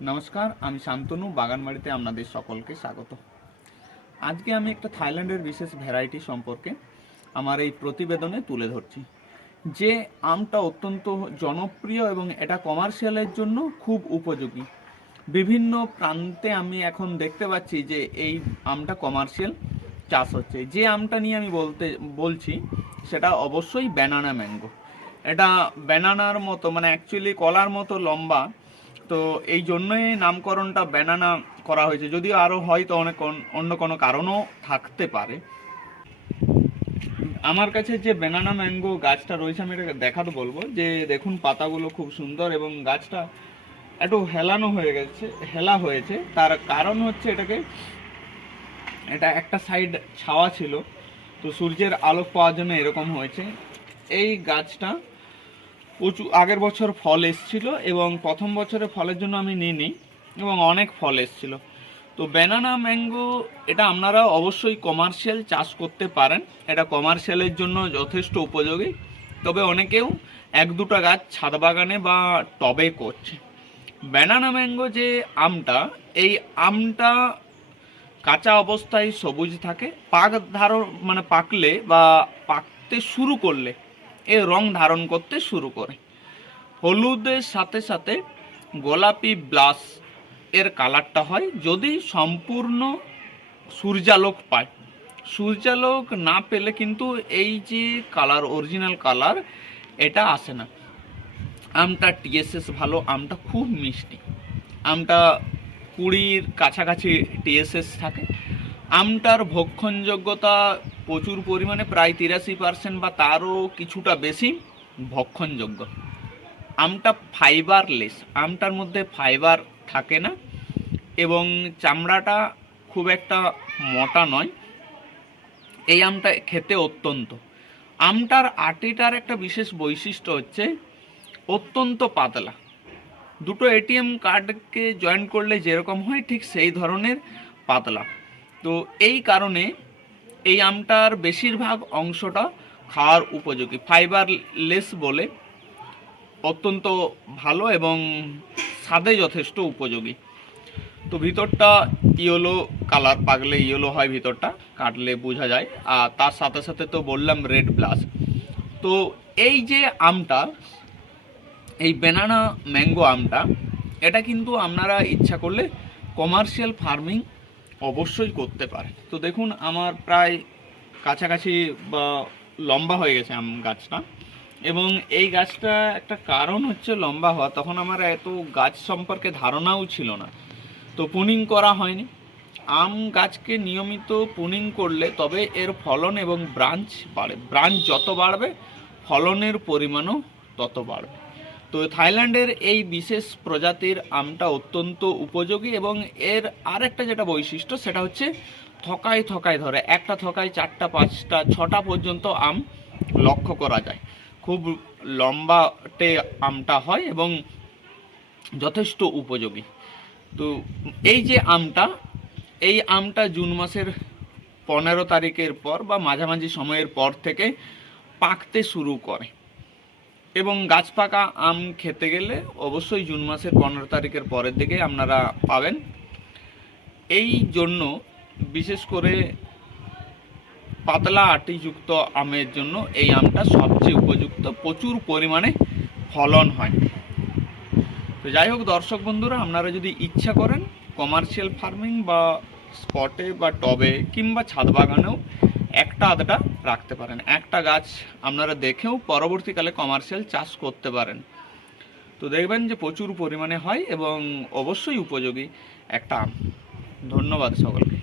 নমস্কার, আমি শান্তনু। বাগানবাড়িতে আপনাদের সকলকে স্বাগত। আজকে আমি একটা থাইল্যান্ডের বিশেষ ভ্যারাইটি সম্পর্কে আমার এই প্রতিবেদনে তুলে ধরছি। যে আমটা অত্যন্ত জনপ্রিয় এবং এটা কমার্শিয়ালের জন্য খুব উপযোগী। বিভিন্ন প্রান্তে আমি এখন দেখতে পাচ্ছি যে এই আমটা কমার্শিয়াল চাষ হচ্ছে। যে আমটা নিয়ে আমি বলছি সেটা অবশ্যই ব্যানানা ম্যাঙ্গো। এটা ব্যানানার মতো, মানে অ্যাকচুয়ালি কলার মতো লম্বা, তো এই জন্যই নামকরণটা ব্যানানা করা হয়েছে। যদিও আরও হয়তো অনেক অন্য কোনো কারণও থাকতে পারে। আমার কাছে যে ব্যানানা ম্যাঙ্গো গাছটা রয়েছে, আমি এটাকে দেখাতে বলবো যে দেখুন, পাতাগুলো খুব সুন্দর এবং গাছটা একটু হেলা হয়েছে। তার কারণ হচ্ছে এটা একটা সাইড ছাওয়া ছিল, তো সূর্যের আলো পাওয়ার জন্য এরকম হয়েছে। এই গাছটা প্রচুর আগের বছর ফল এসছিল এবং প্রথম বছরে ফলের জন্য আমি নিইনি এবং অনেক ফল এসছিল। তো ব্যানানা ম্যাঙ্গো এটা আপনারা অবশ্যই কমার্শিয়াল চাষ করতে পারেন। এটা কমার্শিয়ালের জন্য যথেষ্ট উপযোগী। তবে অনেকেও এক দুটো গাছ ছাদ বাগানে বা টবে করছে। ব্যানানা ম্যাঙ্গো যে আমটা, এই আমটা কাঁচা অবস্থায় সবুজ থাকে, পাকলে বা পাকতে শুরু করলে এর রং ধারণ করতে শুরু করে। হলুদের সাথে সাথে গোলাপি ব্লাশ এর কালারটা হয় যদি সম্পূর্ণ সূর্যালোক পায়। সূর্যালোক না পেলে কিন্তু এই যে কালার, অরিজিনাল কালার, এটা আসে না। আমটা টিএসএস ভালো, আমটা খুব মিষ্টি, আমটা 20-র কাছাকাছি টিএসএস থাকে। আমটার ভক্ষণযোগ্যতা প্রচুর পরিমাণে, প্রায় 83% বা তারও কিছুটা বেশি ভক্ষণযোগ্য। আমটা ফাইবারলেস, আমটার মধ্যে ফাইবার থাকে না এবং চামড়াটা খুব একটা মোটা নয়। এই আমটা খেতে অত্যন্ত, আমটার আটিটার একটা বিশেষ বৈশিষ্ট্য হচ্ছে অত্যন্ত পাতলা। দুটো এটিএম কার্ডকে জয়েন করলে যেরকম হয় ঠিক সেই ধরনের পাতলা। তো এই কারণে এই আমটার বেশিরভাগ অংশটা খাওয়ার উপযোগী, ফাইবারলেস বলে অত্যন্ত ভালো এবং স্বাদে যথেষ্ট উপযোগী। তো ভিতরটা ইয়েলো কালার, পাকলে ইয়েলো হয় ভিতরটা, কাটলে বোঝা যায়। আর তার সাথে সাথে তো বললাম রেড ব্লাশ। তো এই যে আমটা, এই ব্যানানা ম্যাঙ্গো আমটা, এটা কিন্তু আপনারা ইচ্ছা করলে কমার্শিয়াল ফার্মিং অবশ্যই করতে পারেন। তো দেখুন, আমার প্রায় কাছাকাছি বা লম্বা হয়ে গেছে আম গাছটা। এবং এই গাছটা একটা কারণ হচ্ছে লম্বা হওয়া, তখন আমার এত গাছ সম্পর্কে ধারণাও ছিল না, তো পুনিং করা হয়নি। আম গাছকে নিয়মিত পুনিং করলে তবে এর ফলন এবং ব্রাঞ্চ বাড়ে। ব্রাঞ্চ যত বাড়বে ফলনের পরিমাণও তত বাড়বে। তো থাইল্যান্ডের এই বিশেষ প্রজাতির আমটা অত্যন্ত উপযোগী এবং এর আরেকটা যেটা বৈশিষ্ট্য সেটা হচ্ছে থকায় থকায় ধরে। একটা থকায় 4টা 5টা 6টা পর্যন্ত আম লক্ষ্য করা যায়। খুব লম্বাটে আমটা হয় এবং যথেষ্ট উপযোগী। তো এই যে আমটা, এই আমটা জুন মাসের 15 তারিখের পর বা মাঝামাঝি সময়ের পর থেকে পাকতে শুরু করে এবং গাছ পাকা আম খেতে গেলে অবশ্যই জুন মাসের 15 তারিখের পরের দিকে আপনারা পাবেন। এই জন্য বিশেষ করে পাতলা আটিযুক্ত আমের জন্য এই আমটা সবচেয়ে উপযুক্ত, প্রচুর পরিমাণে ফলন হয়। তো যাই হোক দর্শক বন্ধুরা, আপনারা যদি ইচ্ছা করেন কমার্শিয়াল ফার্মিং বা স্পটে বা টবে কিংবা ছাদ বাগানেও একটা আধটা রাখতে পারেন। একটা গাছ আপনারা দেখেও পরবর্তীকালে কমার্শিয়াল চাষ করতে পারেন। তো দেখবেন যে প্রচুর পরিমাণে হয় এবং অবশ্যই উপযোগী একটা আম। ধন্যবাদ সকলকে।